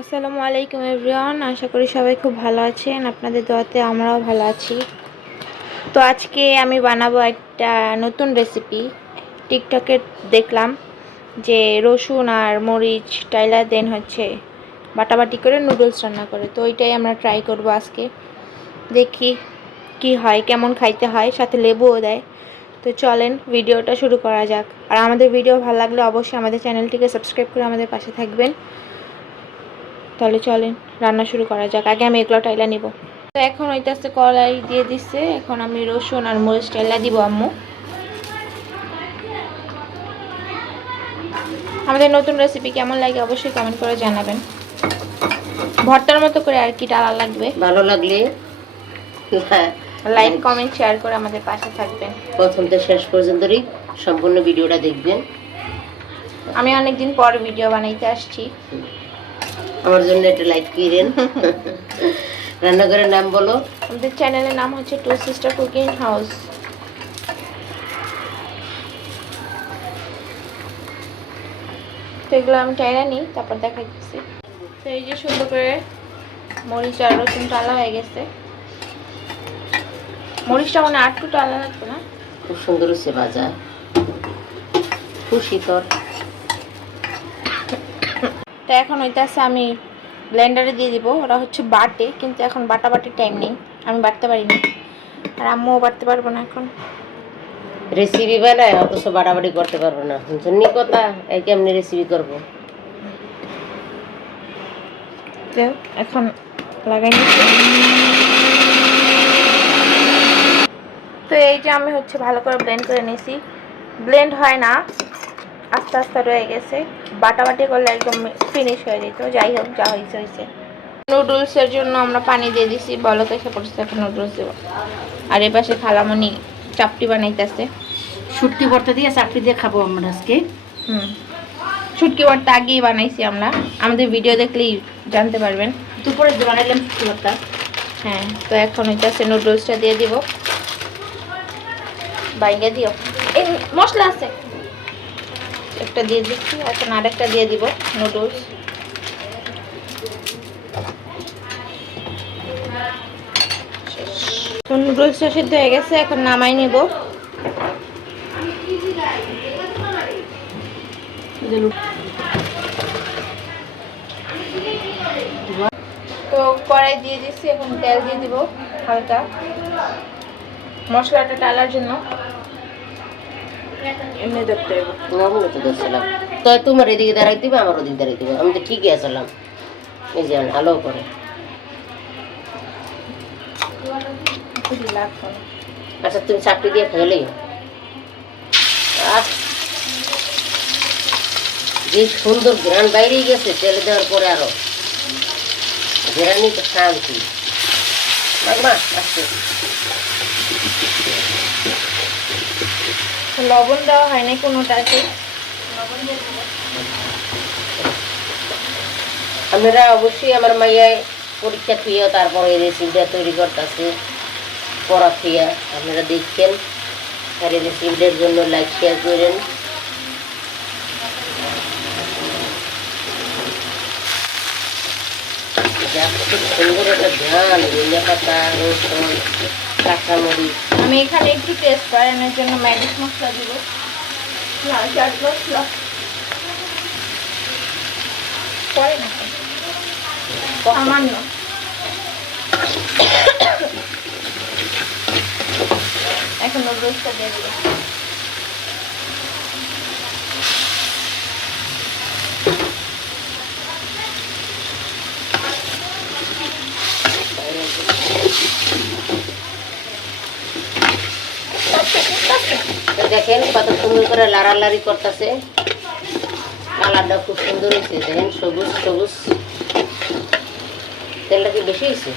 আসসালামু আলাইকুম এভরিওয়ান, আশা করি সবাই খুব ভালো আছেন। আপনাদের দোয়াতে আমরাও ভালো আছি। তো আজকে আমি বানাবো একটা নতুন রেসিপি। টিকটকে দেখলাম যে রসুন আর মরিচ টাইলা দেন হচ্ছে বাটাবাটি করে নুডলস রান্না করে, তো ওইটাই আমরা ট্রাই করব আজকে। দেখি কি হয়, কেমন খাইতে হয়, সাথে লেবুও দেয়। তো চলেন ভিডিওটা শুরু করা যাক। আর আমাদের ভিডিও ভালো লাগলে অবশ্যই আমাদের চ্যানেলটিকে সাবস্ক্রাইব করে আমাদের পাশে থাকবেন। তাহলে চলেন রান্না শুরু করা যাক। আগে আমি এগুলো টাইলা নিব। তো এখন হইতাছে কড়াই দিয়ে দিচ্ছে, এখন আমি রসুন আর মরিচ টাইলা দিব। আম্মু আমাদের নতুন রেসিপি কেমন লাগে অবশ্যই কমেন্ট করে জানাবেন। ভর্তার মতো করে আর কি ডালা লাগবে। ভালো লাগলে লাইক কমেন্ট শেয়ার করে আমাদের পাশে থাকবেন। প্রথম থেকে শেষ পর্যন্তই সম্পূর্ণ ভিডিওটা দেখবেন। আমি অনেকদিন পর ভিডিও বানাইতে আসছি, আমার জন্য একটা লাইক করেন। রান্নাঘরের নাম বলো। আমাদের চ্যানেলের নাম হচ্ছে টু সিস্টার কুকিং হাউস। তো এগুলো আমি টাইলা নিই, তারপর দেখাচ্ছি। তো এই যে সুন্দর করে মরিচ আর রসুন টালা হয়ে গেছে। মরিচটা মানে আর একটু টালা লাগবে না? খুব সুন্দর হচ্ছে ভাজা, খুব শীতল। তো এখন হইতেছে আমি ব্লেন্ডারে দিয়ে দিব। ওরা হচ্ছে বাটে, কিন্তু এখন বাটাবাটির টাইম নেই, আমি বাটতে পারি না, আর আম্মুও বাটতে পারবো না। এখন রেসিপি বানায় অথচ বাড়াবাড়ি করতে পারবো না, জন্যই কথা এই কেমনি রেসিপি করবো। এখন লাগাই নিচ্ছি। তো এই যে আমি হচ্ছে ভালো করে ব্লেন্ড করে নিয়েছি। ব্লেন্ড হয় না, আস্তে আস্তে রয়ে গেছে। বাটাবাটি করলে একদম ফিনিশ হয়ে যেত। যাই হোক, যা হয়েছে হয়েছে। নুডলসের জন্য আমরা পানি দিয়ে দিছি, বলক এসে পড়ছে, এখন নুডলস দেবো। আর এ পাশে খালামণি চাপটি বানাইতেছে। শুটকি ভর্তা দিয়ে চাপটি দিয়ে খাবো আমরা আজকে। শুটকি ভর্তা আগেই বানাইছি আমরা, আমাদের ভিডিও দেখলেই জানতে পারবেন। দুপুরে বানাইলাম শুটকি ভর্তা। হ্যাঁ, তো এখন হইতেছে নুডলসটা দিয়ে দিব। বাইঙ্গা দিও, এই মশলা আছে একটা দিয়ে দিচ্ছি, এখন আরেকটা দিয়ে দিব নুডলস। তো নুডলসটা সিদ্ধ হয়ে গেছে, এখন নামাই নেব। তো কড়াই দিয়ে দিচ্ছি, এখন তেল দিয়ে দিব হালকা মশলাটা টালার জন্য। এমনি দেখতে হবে, তো দেখছিলাম তো তোমার এদিকে দাঁড়াই দিবে, আমার ওদিকে দাঁড়াই দিবে, আমি তো ঠিকই আসলাম। এই যে ভালো করে। আচ্ছা তুমি চাপটি দিয়ে খেলেই যে সুন্দর ঘ্রাণ বাইরেই গেছে তেলে দেওয়ার পরে, আরো ঘেরানি তো শান্তি। লবণ দেওয়া হয় না কোনোটাতে। আপনারা অবশ্যই আমার মাইয়ায় পরীক্ষা খুঁয়ে তারপরে এই রেসিপিটা তৈরি করতেছে পড়া খুঁয়া আপনারা দেখছেন। আর এই রেসিপিটার জন্য লাইক শেয়ার করেন। খুব সুন্দর একটা ধান, ধনিয়া পাতা, রসুন, কাঁচামরিচ। আমি এখানে একটু টেস্ট বাড়ানোর জন্য ম্যাজিক মশলা দিব, লাল চাট মশলা। পরে না, সামান্য। এখন নুডলসটা দিয়ে দিব। দেখেন কত সুন্দর করে লাড়ালাড়ি করতেছে, কালারটা খুব সুন্দর হয়েছে। দেখেন সবুজ সবুজ। তেলটা কি বেশি হয়েছে?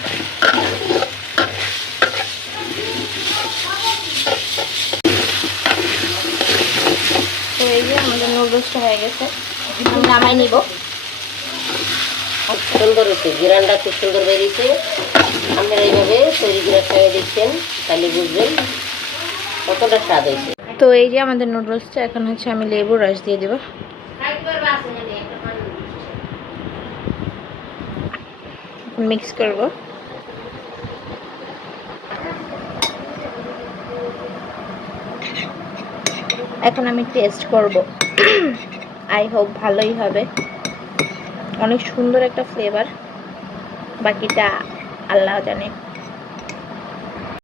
তো এই যে আমাদের নুডলসটা হয়ে গেছে, আমি নামাই নিব। খুব সুন্দর হয়েছে, জিরানটা খুব সুন্দর বেরিয়েছে। আপনারা এইভাবে তৈরি করে খেয়ে দিচ্ছেন, তাহলে বুঝবেন কতটা স্বাদ হয়েছে। তো এই যে আমাদের নুডলসটা, এখন হচ্ছে আমি লেবুর রস দিয়ে দেবো। মিক্স করব। এখন আমি টেস্ট করব। আই হোপ ভালোই হবে। অনেক সুন্দর একটা ফ্লেভার, বাকিটা আল্লাহ জানে।